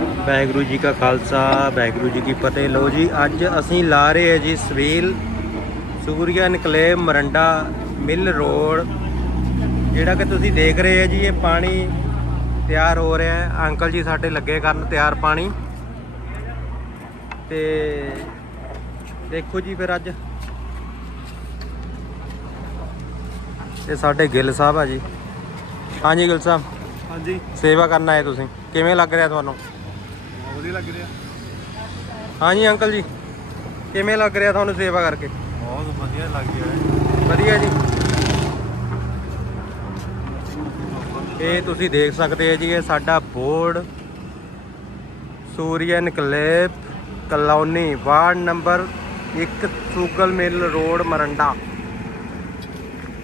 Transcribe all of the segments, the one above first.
ਵਾਹਿਗੁਰੂ ਜੀ ਕਾ ਖਾਲਸਾ ਵਾਹਿਗੁਰੂ ਜੀ ਕੀ ਫਤਿਹ। ਲੋ ਜੀ ਅੱਜ ਅਸੀਂ ਲਾ ਰਹੇ ਹਾਂ ਜੀ ਸਵੇਲ Surya enclave Maranda mill road. ਜਿਹੜਾ ਕਿ ਤੁਸੀਂ ਦੇਖ ਰਹੇ ਹੋ ਜੀ ਇਹ ਪਾਣੀ ਤਿਆਰ ਹੋ ਰਿਹਾ ਹੈ। ਅੰਕਲ ਜੀ ਸਾਡੇ ਲੱਗੇ ਕਰਨ ਤਿਆਰ ਪਾਣੀ। ਤੇ ਦੇਖੋ ਜੀ ਫਿਰ ਅੱਜ। ਇਹ ਸਾਡੇ ਗਿੱਲ ਸਾਹਿਬ ਆ ਜੀ। ਹਾਂਜੀ ਗਿੱਲ ਸਾਹਿਬ। ਹਾਂਜੀ। ਸੇਵਾ ਕਰਨ ਆਏ ਤੁਸੀਂ। ਕਿਵੇਂ ਲੱਗ ਰਿਹਾ ਤੁਹਾਨੂੰ? ਵਧੀਆ ਲੱਗ ਰਿਹਾ। ਹਾਂਜੀ ਅੰਕਲ ਜੀ ਕਿਵੇਂ ਲੱਗ ਰਿਹਾ ਤੁਹਾਨੂੰ ਸੇਵਾ ਕਰਕੇ? ਬਹੁਤ ਵਧੀਆ ਲੱਗ ਰਿਹਾ ਵਧੀਆ ਜੀ। ਇਹ ਤੁਸੀਂ ਦੇਖ ਸਕਦੇ ਹੋ ਜੀ ਇਹ ਸਾਡਾ board Surya enclave colony ward number 1 sugar mill road Morinda.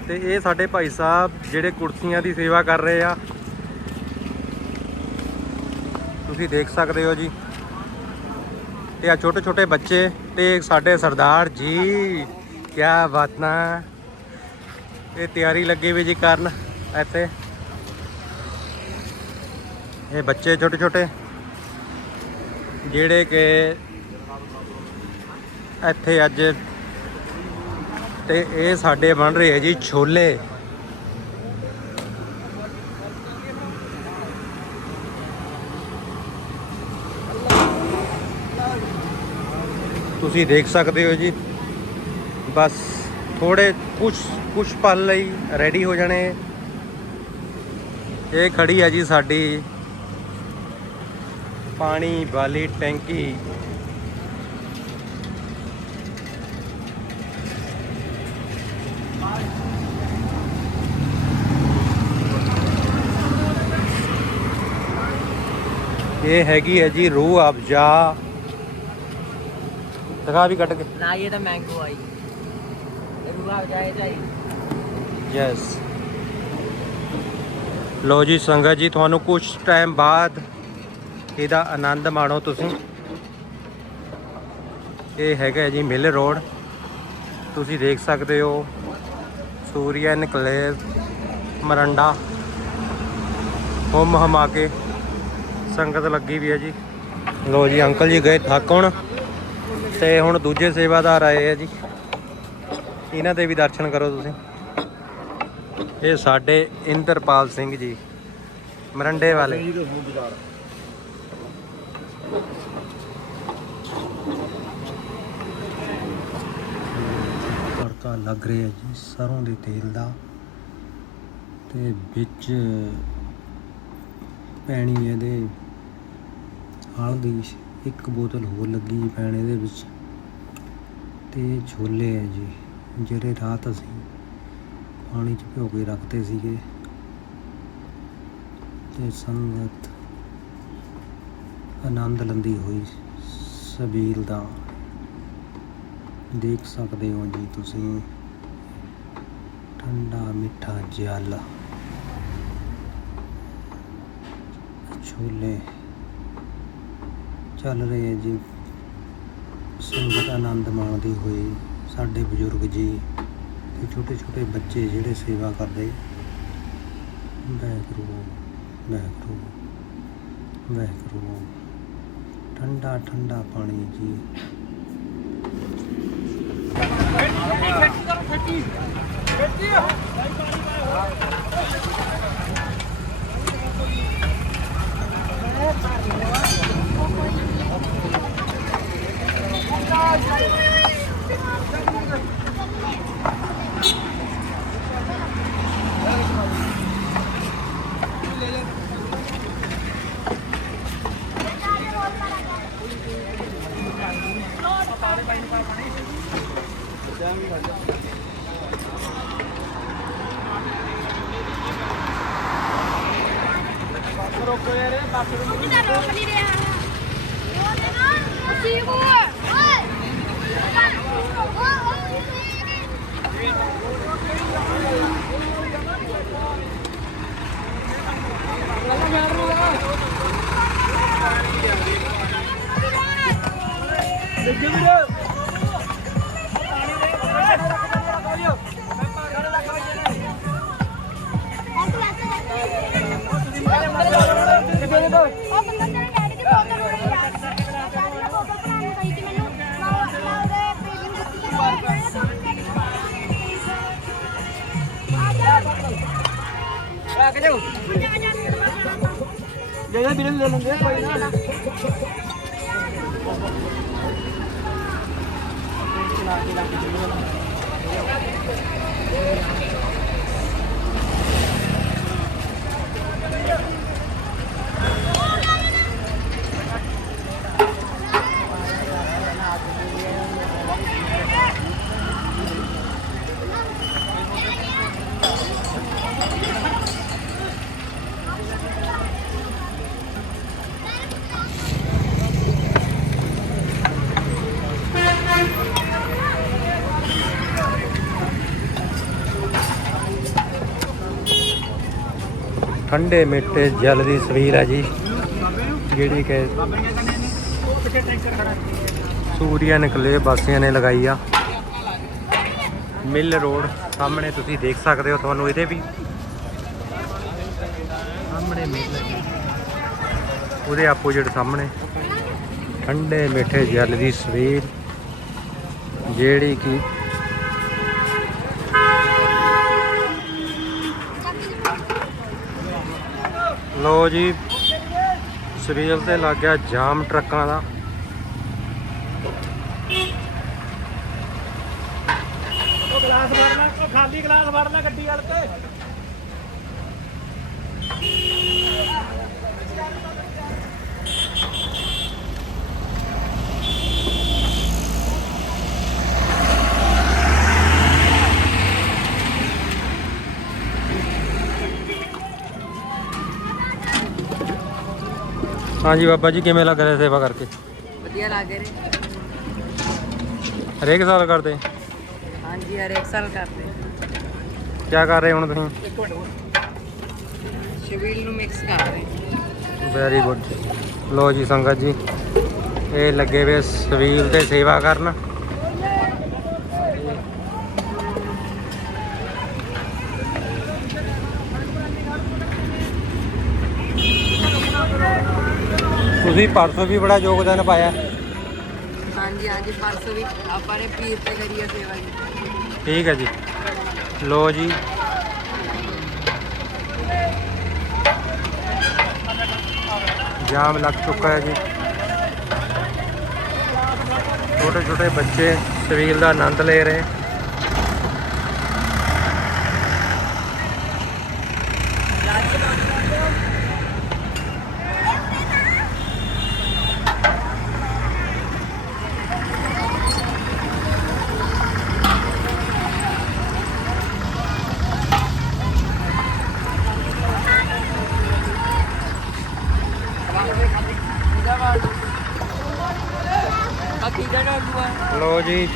ਤੇ ਇਹ ਸਾਡੇ ਭਾਈ ਸਾਹਿਬ ਜਿਹੜੇ ਕੁਰਸੀਆਂ ਦੀ ਸੇਵਾ ਕਰ ਰਹੇ ਆ ਤੁਸੀਂ ਦੇਖ ਸਕਦੇ ਹੋ ਜੀ। ਤੇ ਆ ਛੋਟੇ ਛੋਟੇ ਬੱਚੇ ਤੇ ਸਾਡੇ ਸਰਦਾਰ ਜੀ ਕੀ ਬਾਤਾਂ ਇਹ ਤਿਆਰੀ ਲੱਗੀ ਵੀ ਜੀ ਕਰਨ ਇੱਥੇ। ਇਹ ਬੱਚੇ ਛੋਟੇ ਛੋਟੇ, ਜਿਹੜੇ ਕਿ ਇੱਥੇ ਅੱਜ ਤੇ ਇਹ ਸਾਡੇ ਬਣ ਰਹੇ ਆ ਜੀ ਛੋਲੇ। ਤੁਸੀਂ ਦੇਖ ਸਕਦੇ ਹੋ ਜੀ। ਬਸ ਥੋੜੇ ਕੁਝ ਕੁਝ ਪਲ ਲਈ ਰੈਡੀ ਹੋ ਜਾਣੇ। ਇਹ ਖੜੀ ਹੈ ਜੀ ਸਾਡੀ ਪਾਣੀ ਵਾਲੀ ਟੈਂਕੀ। ਇਹ ਹੈਗੀ ਹੈ ਜੀ ਰੂਹ ਅਫਜਾ ਦਿਖਾ ਵੀ ਕੱਢ ਕੇ। ਨਾ ਇਹ ਤਾਂ ਮੈਂਗੋ ਆਈ। ਇਹ ਰੂਹਾ ਜਾਏ ਜਾਈ ਯੈਸ ਲੋ ਜੀ ਸੰਗਤ ਜੀ ਤੁਹਾਨੂੰ ਕੁਝ ਟਾਈਮ ਬਾਅਦ ਇਹਦਾ ਆਨੰਦ ਮਾਣੋ ਤੁਸੀਂ। ਇਹ ਹੈਗਾ ਜੀ ਮਿਲ ਰੋਡ ਤੁਸੀਂ ਦੇਖ ਸਕਦੇ ਹੋ ਸੂਰੀਆ ਇਨਕਲੇਵ ਮਰੰਡਾ ਹੁਮ ਹਮਾ ਕੇ ਸੰਗਤ ਲੱਗੀ ਵੀ ਹੈ ਜੀ। ਲੋ ਜੀ ਅੰਕਲ ਜੀ ਗਏ ਥੱਕ ਹੁਣ। ਤੇ ਹੁਣ ਦੂਜੇ ਸੇਵਾਦਾਰ ਆਏ ਆ ਜੀ। ਇਹਨਾਂ ਦੇ ਵੀ ਦਰਸ਼ਨ ਕਰੋ ਤੁਸੀਂ। ਇਹ ਸਾਡੇ ਇੰਦਰਪਾਲ ਸਿੰਘ ਜੀ, ਮਰੰਡੇ ਵਾਲੇ। ਜੀ ਤੜਕਾ ਲੱਗ ਰਿਹਾ ਜੀ, ਸਰੋਂ ਦੇ ਤੇਲ ਦਾ। ਤੇ ਵਿੱਚ ਪੈਣੀ ਇਹਦੇ, ਹਲਦੀ, ਇੱਕ ਬੋਤਲ ਹੋਰ ਲੱਗੀ ਪੈਣ ਇਹਦੇ ਵਿੱਚ। ਤੇ ਛੋਲੇ ਹੈ ਜੀ। ਜਿਹੜੇ ਰਾਤ ਅਸੀਂ ਪਾਣੀ 'ਚ ਭਿਓ ਕੇ ਰੱਖਦੇ ਸੀਗੇ ਤੇ ਸੰਗਤ ਆਨੰਦ ਲੰਦੀ ਹੋਈ ਸਬੀਲ ਦਾ ਦੇਖ ਸਕਦੇ ਹੋ ਜੀ ਤੁਸੀਂ। ਠੰਡਾ ਮਿੱਠਾ ਜਲ। ਛੋਲੇ ਚੱਲ ਰਹੇ ਹੈ ਜੀ। ਸੰਗਤ ਆਨੰਦ ਮਾਣਦੀ ਹੋਈ ਸਾਡੇ ਬਜ਼ੁਰਗ ਜੀ ਤੇ ਛੋਟੇ ਛੋਟੇ ਬੱਚੇ ਜਿਹੜੇ ਸੇਵਾ ਕਰਦੇ। ਵਾਹਿਗੁਰੂ ਵਾਹਿਗੁਰੂ ਵਾਹਿਗੁਰੂ। ਠੰਡਾ ਠੰਡਾ ਪਾਣੀ ਜੀ। ਕਿਹਦਾ kejauh. Jangan bilang dalam dia kau ini. Kita kita kita. ਠੰਡੇ ਮਿੱਠੇ ਜਲ ਦੀ ਸਵੀਰ ਹੈ ਜੀ, ਜਿਹੜੀ ਕਿ ਸੂਰਿਆ ਨਿਕਲੇ ਵਾਸੀਆਂ ਨੇ ਲਗਾਈ ਆ। ਮਿਲ ਰੋਡ ਸਾਹਮਣੇ ਤੁਸੀਂ ਦੇਖ ਸਕਦੇ ਹੋ ਤੁਹਾਨੂੰ ਇਹਦੇ ਵੀ। ਸਾਹਮਣੇ ਮਿਲ ਉਹਦੇ ਆਪੋਜਿਟ ਸਾਹਮਣੇ। ਠੰਡੇ ਮਿੱਠੇ ਜਲ ਦੀ ਸਵੇਰ ਜਿਹੜੀ ਕਿ ਲੋ ਜੀ ਸਰੀਲ ਤੇ ਲੱਗ ਗਿਆ ਜਾਮ ਟਰੱਕਾਂ ਦਾ। ਗਲਾਸ ਵੜਨਾ ਖਾਲੀ ਗਲਾਸ ਵੜਨਾ ਗੱਡੀ ਵਾਲ ਤੇ। ਹਾਂਜੀ ਬਾਬਾ ਜੀ ਕਿਵੇਂ ਲੱਗ ਰਿਹਾ ਸੇਵਾ ਕਰਕੇ? ਵਧੀਆ ਲੱਗ ਰਹੇ। ਹਰੇਕ ਸਾਲ ਕਰਦੇ? ਹਾਂਜੀ ਹਰ ਇੱਕ ਸਾਲ ਕਰਦੇ। ਕੀ ਕਰ ਰਹੇ ਹੁਣ ਤੁਸੀਂ? ਸ਼ਬੀਲ ਨੂੰ ਮਿਕਸ ਕਰ ਰਹੇ। ਵੈਰੀ ਗੁੱਡ ਲੋ ਜੀ ਸੰਗਤ ਜੀ ਇਹ ਲੱਗੇ ਵੇ ਸਵੀਲ ਤੇ ਸੇਵਾ ਕਰਨ। ਤੁਸੀਂ ਪਰਸੋਂ ਵੀ ਬੜਾ ਯੋਗਦਾਨ ਪਾਇਆ। ਹਾਂਜੀ ਹਾਂਜੀ ਪਰਸੋਂ ਵੀ ਆਪਾਂ ਨੇ ਪੀਰ ਤੇ ਕਰੀਏ ਸੇਵਾ ਜੀ। ਠੀਕ ਹੈ ਜੀ। ਲੋ ਜੀ। ਜਾਮ ਲੱਗ ਚੁੱਕਾ ਹੈ ਜੀ। ਛੋਟੇ ਛੋਟੇ ਬੱਚੇ ਸਵੀਲ ਦਾ ਆਨੰਦ ਲੈ ਰਹੇ ਆ ਕੀ ਜਗ੍ਹਾ ਬੁਆ ਲੋ ਜੀ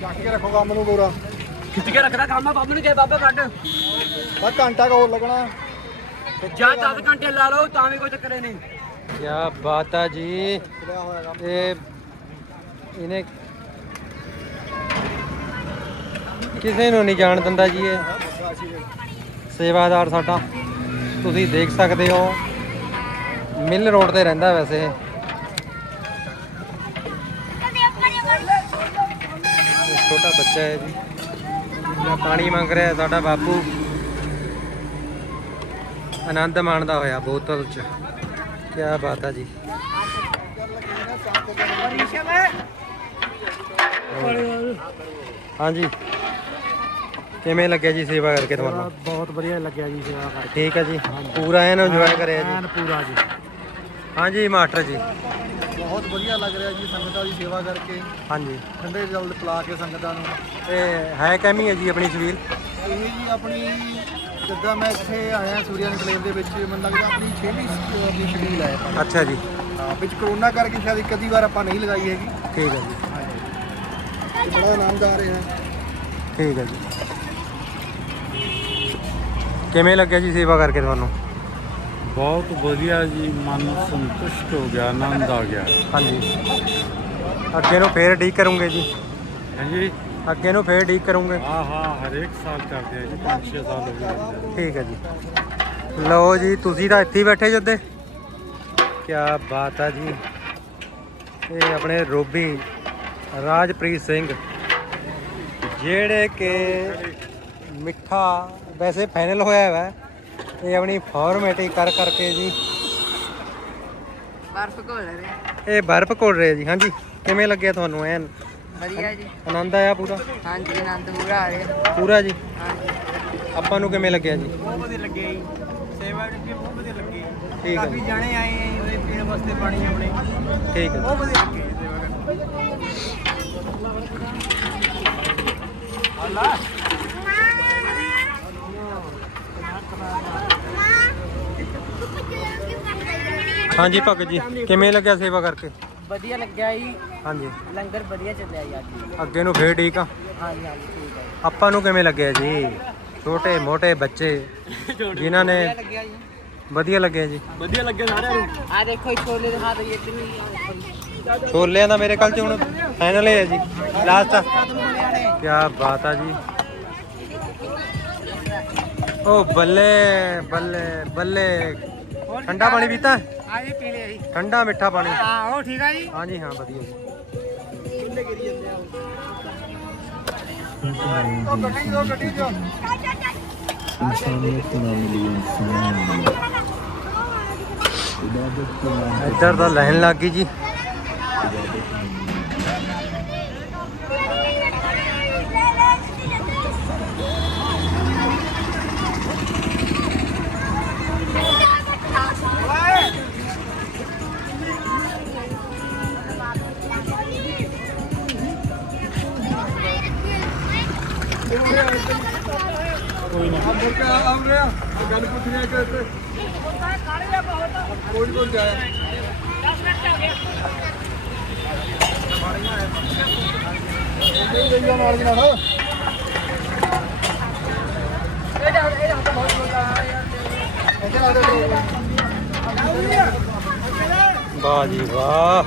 ਚੱਕ ਕੇ ਰੱਖੋ ਕੰਮ ਨੂੰ ਪੂਰਾ। ਖਿੱਚ ਕੇ ਰੱਖਦਾ ਕੰਮ ਆ ਬਾਬੂ ਨੂੰ ਕਹੇ ਬਾਬਾ ਕੱਢ। ਬਸ ਘੰਟਾ ਕੋ ਲੱਗਣਾ। ਜਾਂ 10 ਘੰਟੇ ਲਾ ਲਓ ਤਾਂ ਵੀ ਕੋਈ ਚੱਕਰ ਨਹੀਂ। ਕੀ ਬਾਤ ਆ ਜੀ। ਖੁੱਲਿਆ ਹੋਇਆ ਕੰਮ। ਇਹ ਇਹਨੇ ਕਿਸੇ ਨੂੰ ਨਹੀਂ ਜਾਣ ਦਿੰਦਾ ਜੀ ਇਹ। ਸੇਵਾਦਾਰ ਸਾਡਾ। ਤੁਸੀਂ ਦੇਖ ਸਕਦੇ ਹੋ ਮਿਲ ਰੋਡ ਤੇ ਰਹਿੰਦਾ ਵੈਸੇ। ਇਹ ਬੱਚਾ ਹੈ ਜੀ। ਪਾਣੀ ਮੰਗ ਰਿਹਾ ਸਾਡਾ ਬਾਪੂ। ਆਨੰਦ ਮਾਣਦਾ ਹੋਇਆ ਬੋਤਲ 'ਚ। ਕੀ ਬਾਤ ਆ ਜੀ। ਹਾਂਜੀ। ਕਿਵੇਂ ਲੱਗਿਆ ਜੀ ਸੇਵਾ ਕਰਕੇ ਤੁਹਾਨੂੰ ਬਹੁਤ ਵਧੀਆ ਲੱਗਿਆ ਜੀ ਸੇਵਾ ਕਰਕੇ। ਠੀਕ ਹੈ ਜੀ। ਪੂਰਾ ਐਨ ਇੰਜੋਏ ਕਰਿਆ ਜੀ। ਐਨ ਪੂਰਾ ਜੀ। ਹਾਂਜੀ ਮਾਸਟਰ ਜੀ। ਬਹੁਤ ਵਧੀਆ ਲੱਗ ਰਿਹਾ ਜੀ ਸੰਗਤਾਂ ਦੀ ਸੇਵਾ ਕਰਕੇ। ਹਾਂਜੀ। ਠੰਡੇ ਜਲ ਪਿਲਾ ਕੇ ਸੰਗਤਾਂ ਨੂੰ। ਇਹ ਹੈ ਕੈਮੀ ਹੈ ਜੀ ਆਪਣੀ ਸਵੀਲ ਇਹ ਜੀ ਆਪਣੀ ਜਿੱਦਾਂ ਮੈਂ ਇੱਥੇ ਆਇਆ ਸੂਰਿਆ ਨਿਕਲੇਵ ਦੇ ਵਿੱਚ ਮੈਨੂੰ ਲੱਗਦਾ ਆਪਣੀ 6ਵੀਂ ਆਪਣੀ ਸ਼ਡਿਊਲ ਹੈ ਅੱਛਾ ਜੀ। ਹਾਂ ਵਿੱਚ ਕਰੋਨਾ ਕਰਕੇ ਸ਼ਾਇਦ ਇੱਕ ਅੱਧੀ ਵਾਰ ਆਪਾਂ ਨਹੀਂ ਲਗਾਈ ਹੈਗੀ। ਠੀਕ ਹੈ ਜੀ। ਤੇ ਬੜਾ ਆਨੰਦ ਆ ਰਿਹਾ। ਠੀਕ ਹੈ ਜੀ। ਕਿਵੇਂ ਲੱਗਿਆ ਜੀ ਸੇਵਾ ਕਰਕੇ ਤੁਹਾਨੂੰ? ਬਹੁਤ ਵਧੀਆ ਜੀ ਮਨ ਸੰਤੁਸ਼ਟ ਹੋ ਗਿਆ ਆਨੰਦ ਆ ਗਿਆ। ਹਾਂਜੀ। ਅੱਗੇ ਨੂੰ ਫੇਰ ਠੀਕ ਕਰੂੰਗੇ ਜੀ। ਹਾਂਜੀ ਅੱਗੇ ਨੂੰ ਫੇਰ ਠੀਕ ਕਰੂੰਗੇ। ਹਾਂ ਹਾਂ ਹਰੇਕ ਸਾਲ ਕਰਦੇ ਆ ਜੀ 5-6 ਸਾਲ ਹੋ ਗਏ ਠੀਕ ਹੈ ਜੀ। ਲਓ ਜੀ ਤੁਸੀਂ ਤਾਂ ਇੱਥੇ ਬੈਠੇ ਜੋਦੇ ਕੀ ਬਾਤ ਆ ਜੀ। ਇਹ ਆਪਣੇ ਰੋਬੀ ਰਾਜਪ੍ਰੀਤ ਸਿੰਘ ਜਿਹੜੇ ਕਿ ਮਿੱਠਾ ਵੈਸੇ ਫਾਈਨਲ ਹੋਇਆ ਹੈ ਇਹ ਆਪਣੀ ਫਾਰਮੈਲਿਟੀ ਕਰ ਕਰਕੇ ਜੀ। ਬਰਫ਼ ਘੋਲ ਰਹੇ ਇਹ ਬਰਫ਼ ਘੋਲ ਰਹੇ ਜੀ ਹਾਂਜੀ। ਕਿਵੇਂ ਲੱਗਿਆ ਤੁਹਾਨੂੰ ਐਨ? ਵਧੀਆ ਜੀ। ਆਨੰਦ ਆਇਆ ਪੂਰਾ? ਹਾਂਜੀ ਆਨੰਦ ਪੂਰਾ ਆ ਰਿਹਾ। ਪੂਰਾ ਜੀ? ਹਾਂਜੀ। ਆਪਾਂ ਨੂੰ ਕਿਵੇਂ ਲੱਗਿਆ ਜੀ? ਬਹੁਤ ਵਧੀਆ ਲੱਗਿਆ ਜੀ। ਸੇਵਾ ਕਰਕੇ ਬਹੁਤ ਵਧੀਆ ਲੱਗੀ। ਠੀਕ ਹੈ ਕਾਫੀ ਜੀ, ਜਾਣੇ ਆਏ ਆ ਜੀ ਉਹਦੇ ਪੀਣ ਵਾਸਤੇ ਪਾਣੀ ਆਪਣੇ। ਠੀਕ ਹੈ ਬਹੁਤ ਵਧੀਆ ਲੱਗੀ ਜੀ ਸੇਵਾ ਕਰਕੇ। ਹਾਂਜੀ ਭਗਤ ਜੀ ਕਿਵੇਂ ਲੱਗਿਆ ਸੇਵਾ ਕਰਕੇ? ਵਧੀਆ ਲੱਗਿਆ ਜੀ। ਹਾਂਜੀ। ਲੰਗਰ ਵਧੀਆ ਚੱਲਿਆ ਜੀ ਅੱਜ। ਅੱਗੇ ਨੂੰ ਫੇਰ ਠੀਕ ਆ? ਹਾਂਜੀ ਹਾਂਜੀ ਠੀਕ ਹੈ ਆਪਾਂ ਨੂੰ ਕਿਵੇਂ ਲੱਗਿਆ ਜੀ? ਛੋਟੇ ਮੋਟੇ ਬੱਚੇ ਜਿਨ੍ਹਾਂ ਨੇ ਲੱਗਿਆ ਜੀ। ਵਧੀਆ ਲੱਗਿਆ ਜੀ? ਵਧੀਆ ਲੱਗਿਆ ਸਾਰਿਆਂ ਨੂੰ? ਆ ਦੇਖੋ ਛੋਲੇ ਦੇ ਹੱਥ ਦੇਖੋ ਜੀ ਛੋਲਿਆਂ ਦਾ ਮੇਰੇ ਕੱਲ ਚ ਹੁਣ ਫਾਈਨਲ ਹੈ ਜੀ। ਲਾਸਟ ਆ। ਕੀ ਬਾਤ ਆ ਜੀ। ਓ ਬੱਲੇ ਬੱਲੇ ਬੱਲੇ। ਠੰਡਾ ਪਾਣੀ ਪੀਤਾ? ਹੈ? ਆ ਜੀ ਪੀ ਲਿਆ ਜੀ। ਠੰਡਾ ਮਿੱਠਾ ਪਾਣੀ। ਹਾਂ ਉਹ ਠੀਕ ਆ ਜੀ? ਹਾਂ ਵਧੀਆ ਜੀ। ਉਹ ਗੱਡੀ ਉਹ ਗੱਡੀ ਜੋ ਇੱਧਰ ਤਾਂ ਲਾਈਨ ਲੱਗ ਗਈ ਜੀ। ਗੱਲ ਪੁੱਛ ਰਿਹਾ ਕਿ ਇੱਥੇ? ਕੋਈ ਕੋਈ ਜਾਇਆ ਨਹੀਂ ਰਹੀਆਂ ਨਾਲ ਦੀ ਨਾਲ ਇੱਥੇ ਲਾ ਦੇ ਵਾਹ ਜੀ ਵਾਹ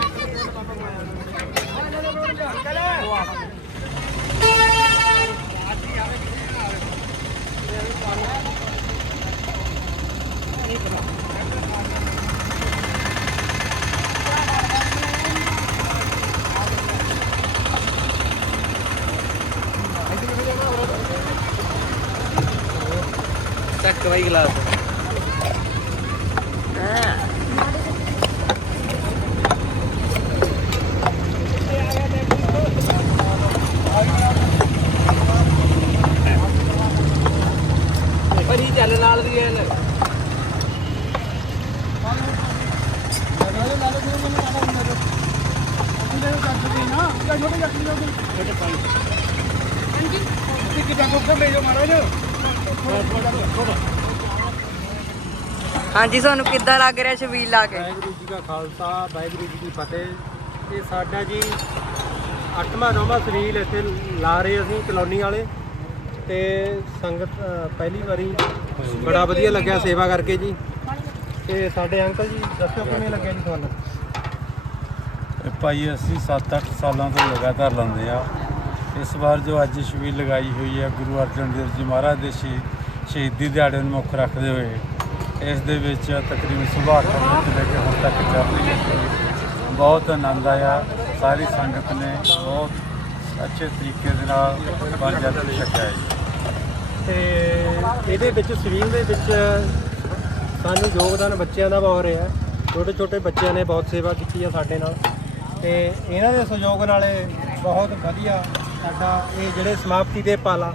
ਚੱਕ ਬਾਈ ਗਲਾਸ ਨਾਲ ਦੀ ਹਾਂਜੀ ਤੁਹਾਨੂੰ ਕਿੱਦਾਂ ਲੱਗ ਰਿਹਾ ਛਬੀਲ ਲਾ ਕੇ? ਵਾਹਿਗੁਰੂ ਜੀ ਕਾ ਖਾਲਸਾ ਵਾਹਿਗੁਰੂ ਜੀ ਕੀ ਫਤਿਹ। ਇਹ ਸਾਡਾ ਜੀ ਅੱਠਵਾਂ ਨੌਵਾਂ ਸਰੀਲ ਇੱਥੇ ਲਾ ਰਹੇ ਅਸੀਂ ਕਲੋਨੀ ਵਾਲੇ। ਤੇ ਸੰਗਤ ਅ, ਪਹਿਲੀ ਵਾਰੀ ਬੜਾ ਵਧੀਆ ਲੱਗਿਆ ਸੇਵਾ ਕਰਕੇ ਜੀ। ਤੇ ਸਾਡੇ ਅੰਕਲ ਜੀ ਦੱਸੋ ਕਿਵੇਂ ਲੱਗਿਆ ਜੀ ਤੁਹਾਨੂੰ? ਇਹ ਭਾਈ ਅਸੀਂ 7-8 ਸਾਲਾਂ ਤੋਂ ਲਗਾਤਾਰ ਲਾਉਂਦੇ ਆ। ਇਸ ਵਾਰ ਜੋ ਅੱਜ ਛਬੀਲ ਲਗਾਈ ਹੋਈ ਹੈ ਗੁਰੂ ਅਰਜਨ ਦੇਵ ਜੀ ਮਹਾਰਾਜ ਦੇ ਸ਼ਹੀ- ਸ਼ਹੀਦੀ ਦਿਹਾੜੇ ਨੂੰ ਮੁੱਖ ਰੱਖਦੇ ਹੋਏ ਇਸ ਦੇ ਵਿੱਚ ਤਕਰੀਬਨ ਵਜੇ ਤੋਂ ਲੈ ਕੇ ਹੁਣ ਤੱਕ ਚੱਲ ਰਹੀ ਹੈ। ਬਹੁਤ ਆਨੰਦ ਆਇਆ। ਸਾਰੀ ਸੰਗਤ ਨੇ ਬਹੁਤ ਅੱਛੇ ਤਰੀਕੇ ਦੇ ਨਾਲ ਬਾਜਾ ਛਕਿਆ ਹੈ ਜੀ। ਤੇ ਇਹਦੇ ਵਿੱਚ ਸਰੀਰ ਦੇ ਵਿੱਚ ਸਾਨੂੰ ਯੋਗਦਾਨ ਬੱਚਿਆਂ ਦਾ ਬਹੁਤ ਰਿਹਾ। ਛੋਟੇ ਛੋਟੇ ਬੱਚਿਆਂ ਨੇ ਬਹੁਤ ਸੇਵਾ ਕੀਤੀ ਆ ਸਾਡੇ ਨਾਲ। ਤੇ ਇਹਨਾਂ ਦੇ ਸਹਿਯੋਗ ਨਾਲ ਇਹ ਬਹੁਤ ਵਧੀਆ ਸਾਡਾ ਇਹ ਜਿਹੜੇ ਸਮਾਪਤੀ ਦੇ ਪਾਲਾ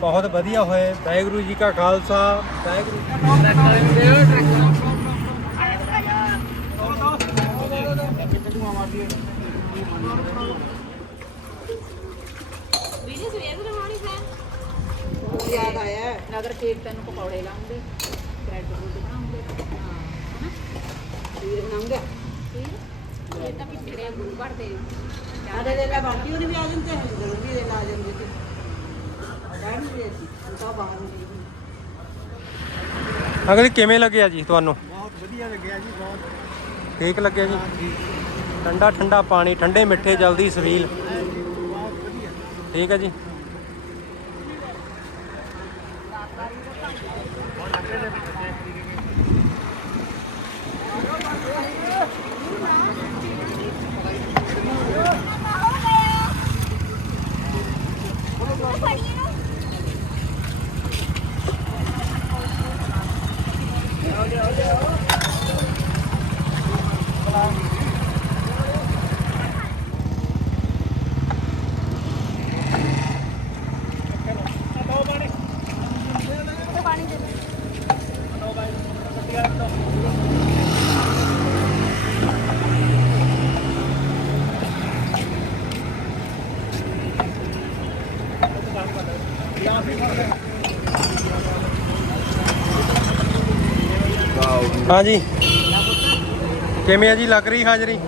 ਬਹੁਤ ਵਧੀਆ ਹੋਏ। ਵਾਹਿਗੁਰੂ ਜੀ ਕਾ ਖਾਲਸਾ, ਵਾਹਿਗੁਰੂ ਜੀ ਕੀ ਫਤਿਹ। ਵੀਡੀਓ ਸਵੇਰ ਨੂੰ ਲਵਾਉਣੀ ਸੈਨ ਯਾਦ ਆਇਆ। ਨਗਰ ਕੀਰਤਨ ਨੂੰ ਪਕੌੜੇ ਲਾਉਂਗੇ ਬ੍ਰੈਡ ਬਰੂਡ ਬਣਾਉਂਗੇ ਹਾਂ ਹਨਾ? ਵੀਰ ਬਣਾਉਂਗੇ। ਠੀਕ ਇਹ ਤਾਂ ਪਿਛੜੇ ਗੁਰੂ ਘਰ ਦੇ ਸਾਡੇ ਦੇ ਲਾ ਬਾਕੀ ਉਹਦੇ ਵੀ ਆ ਜਾਂਦੇ ਹਨ ਜ਼ਰੂਰੀ ਦੇ ਲਾ ਜਾਂਦੇ ਤੇ ਟਾਈਮ ਵੀ ਸੀ ਤਾਂ ਬਾਹਰ ਨਹੀਂ ਅਗਲੀ ਕਿਵੇਂ ਲੱਗਿਆ ਜੀ ਤੁਹਾਨੂੰ? ਬਹੁਤ ਵਧੀਆ ਲੱਗਿਆ ਜੀ ਬਹੁਤ। ਠੀਕ ਲੱਗਿਆ ਜੀ? ਠੰਡਾ ਠੰਡਾ ਪਾਣੀ ਠੰਡੇ ਮਿੱਠੇ ਜਲਦੀ ਸਵੀਲ ਠੀਕ ਹੈ ਜੀ? ਹਾਂਜੀ। ਕਿਵੇਂ ਆ ਜੀ? ਲੱਗ ਰਹੀ ਹਾਜ਼ਰੀ?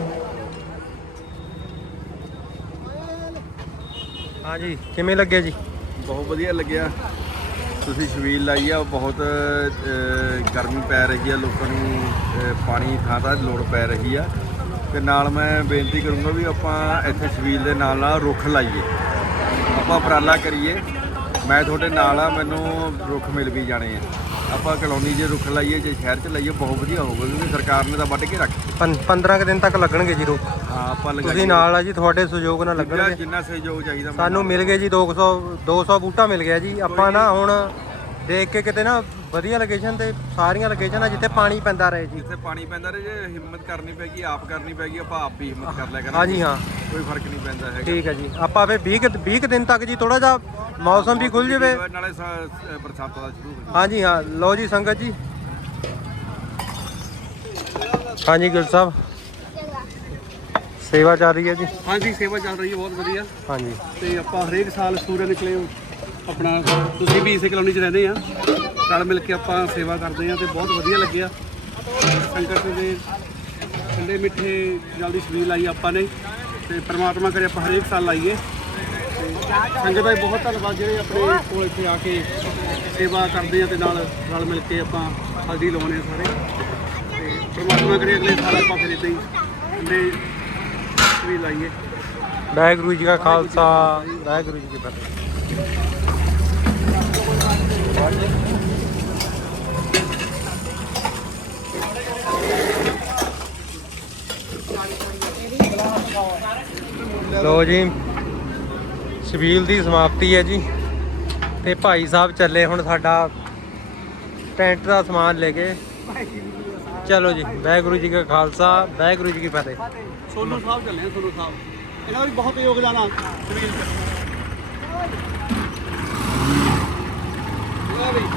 ਹਾਂਜੀ, ਕਿਵੇਂ ਲੱਗਿਆ ਜੀ? ਬਹੁਤ ਵਧੀਆ ਲੱਗਿਆ। ਤੁਸੀਂ ਛਬੀਲ ਲਾਈ ਆ, ਬਹੁਤ ਗਰਮੀ ਪੈ ਰਹੀ ਆ, ਲੋਕਾਂ ਨੂੰ ਪਾਣੀ ਥਾਂ ਥਾਂ ਲੋੜ ਪੈ ਰਹੀ ਆ। ਤੇ ਨਾਲ ਮੈਂ ਬੇਨਤੀ ਕਰੂੰਗਾ ਵੀ ਆਪਾਂ ਇੱਥੇ ਛਬੀਲ ਦੇ ਨਾਲ ਨਾਲ ਰੁੱਖ ਲਾਈਏ। ਆਪਾਂ ਉਪਰਾਲਾ ਕਰੀਏ। ਮੈਂ ਤੁਹਾਡੇ ਨਾਲ ਆ, ਮੈਨੂੰ ਰੁੱਖ ਮਿਲ ਵੀ ਜਾਣੇ ਆ। ਆਪਾਂ ਕਲੋਨੀ 'ਚ ਰੁੱਖ ਲਾਈਏ ਜੇ ਸ਼ਹਿਰ 'ਚ ਲਾਈਏ ਬਹੁਤ ਵਧੀਆ ਹੋਊਗਾ ਕਿਉਂਕਿ ਸਰਕਾਰ ਨੇ ਤਾਂ ਵੱਢ ਕੇ ਰੱਖ 15 ਕੁ ਦਿਨ ਤੱਕ ਲੱਗਣਗੇ ਜੀ ਰੁੱਖ। ਹਾਂ ਆਪਾਂ ਤੁਸੀਂ ਲਗਾਈਏ ਨਾਲ ਆ ਜੀ ਤੁਹਾਡੇ ਸਹਿਯੋਗ ਨਾਲ ਜਿੰਨਾ- ਲੱਗਣਗੇ। ਜਿੰਨਾ ਸਹਿਯੋਗ ਚਾਹੀਦਾ। ਸਾਨੂੰ ਮਿਲ ਗਏ ਜੀ 200 200 ਬੂਟਾ ਮਿਲ ਗਿਆ ਜੀ। ਆਪਾਂ ਨਾ ਹੁਣ ਦੇਖ ਕੇ ਕਿਤੇ ਨਾ ਵਧੀਆ ਲੋਕੇਸ਼ਨ ਤੇ ਸਾਰੀਆਂ ਲੋਕੇਸ਼ਨ ਆ ਜਿੱਥੇ ਪਾਣੀ ਪੈਂਦਾ ਰਹੇ ਜੀ। ਜਿੱਥੇ ਪਾਣੀ ਪੈਂਦਾ ਰਹੇ ਜੇ ਹਿੰਮਤ ਕਰਨੀ ਪੈਗੀ ਆਪ ਕਰਨੀ ਪੈਗੀ ਆਪਾਂ ਆਪ ਵੀ ਹਿੰਮਤ ਕਰ ਲਿਆ ਕਰਾਂਗੇ। ਹਾਂਜੀ ਹਾਂ। ਕੋਈ ਫ਼ਰਕ ਨਹੀਂ ਪੈਂਦਾ ਹੈਗਾ। ਠੀਕ ਹੈ ਜੀ। ਆਪਾਂ ਫੇ 20 ਕੁ- 20 ਕੁ ਦਿਨ ਤੱਕ ਜੀ ਥੋੜਾ ਜਿਹਾ ਮੌਸਮ ਵੀ ਖੁੱਲ ਜਾਵੇ। ਨਾਲੇ ਸ- ਬਰਸਾਤਾਂ ਦਾ ਸ਼ੁਰੂ ਹੋ ਜਾਊ ਹਾਂਜੀ ਹਾਂ। ਲੋ ਜੀ ਸੰਗਤ ਜੀ। ਹਾਂਜੀ ਗੁਰ ਸਾਹਿਬ। ਸੇਵਾ ਚੱਲ ਰਹੀ ਹੈ ਜੀ। ਹਾਂਜੀ ਸੇਵਾ ਚੱਲ ਰਹੀ ਹੈ ਬਹੁਤ ਵਧੀਆ। ਹਾਂਜੀ। ਤੇ ਆਪਾਂ ਹਰੇਕ ਸਾਲ ਸੂਰਜ ਨਿਕਲੇ ਆਪਣਾ ਤੁਸੀਂ ਵੀ ਇਸੇ ਕਲੋਨੀ 'ਚ ਰਹਿੰਦੇ ਆ। ਰਲ ਮਿਲ ਕੇ ਆਪਾਂ ਸੇਵਾ ਕਰਦੇ ਆ ਤੇ ਬਹੁਤ ਵਧੀਆ ਲੱਗਿਆ ਸੰਗਤ ਦੇ ਠੰਡੇ ਮਿੱਠੇ ਜਲਦੀ ਸ਼ਬੀਲ ਲਾਈ ਆਪਾਂ ਨੇ ਤੇ ਪ੍ਰਮਾਤਮਾ ਕਰੇ ਆਪਾਂ ਹਰੇਕ ਸਾਲ ਲਾਈਏ। ਤੇ ਸੰਗਤ ਦਾ ਬਹੁਤ ਧੰਨਵਾਦ ਜਿਹੜੇ ਆਪਣੇ ਕੋਲ ਇੱਥੇ ਆ ਕੇ ਸੇਵਾ ਕਰਦੇ ਆ ਤੇ ਨਾਲ ਰਲ ਮਿਲ ਕੇ ਆਪਾਂ ਹਲਦੀ ਲਾਉਣੇ ਆ ਸਾਰੇ। ਤੇ ਪ੍ਰਮਾਤਮਾ ਕਰੇ ਅਗਲੇ ਸਾਲ ਆਪਾਂ ਫਿਰ ਇਦਾਂ ਹੀ ਠੰਡੇ ਸ਼ਬੀਲ ਲਾਈਏ। ਵਾਹਿਗੁਰੂ ਜੀ ਕਾ ਖਾਲਸਾ, ਵਾਹਿਗੁਰੂ ਜੀ ਕੀ ਫਤਿਹ। ਲੋ ਜੀ। ਸ਼ਬੀਲ ਦੀ ਸਮਾਪਤੀ ਹੈ ਜੀ। ਤੇ ਭਾਈ ਸਾਹਿਬ ਚੱਲੇ ਹੁਣ ਸਾਡਾ ਟੈਂਟ ਦਾ ਸਮਾਨ ਲੈ ਕੇ। ਚਲੋ ਜੀ, ਵਾਹਿਗੁਰੂ ਜੀ ਕਾ ਖਾਲਸਾ, ਵਾਹਿਗੁਰੂ ਜੀ ਕੀ ਫਤਿਹ। ਸੋਨੂ ਸਾਹਿਬ ਚੱਲੇ ਸੋਨੂ ਸਾਹਿਬ। ਇਹਨਾਂ ਦਾ ਬਹੁਤ ਯੋਗਦਾਨ ਆ ਸ਼ਬੀਲ ਦਾ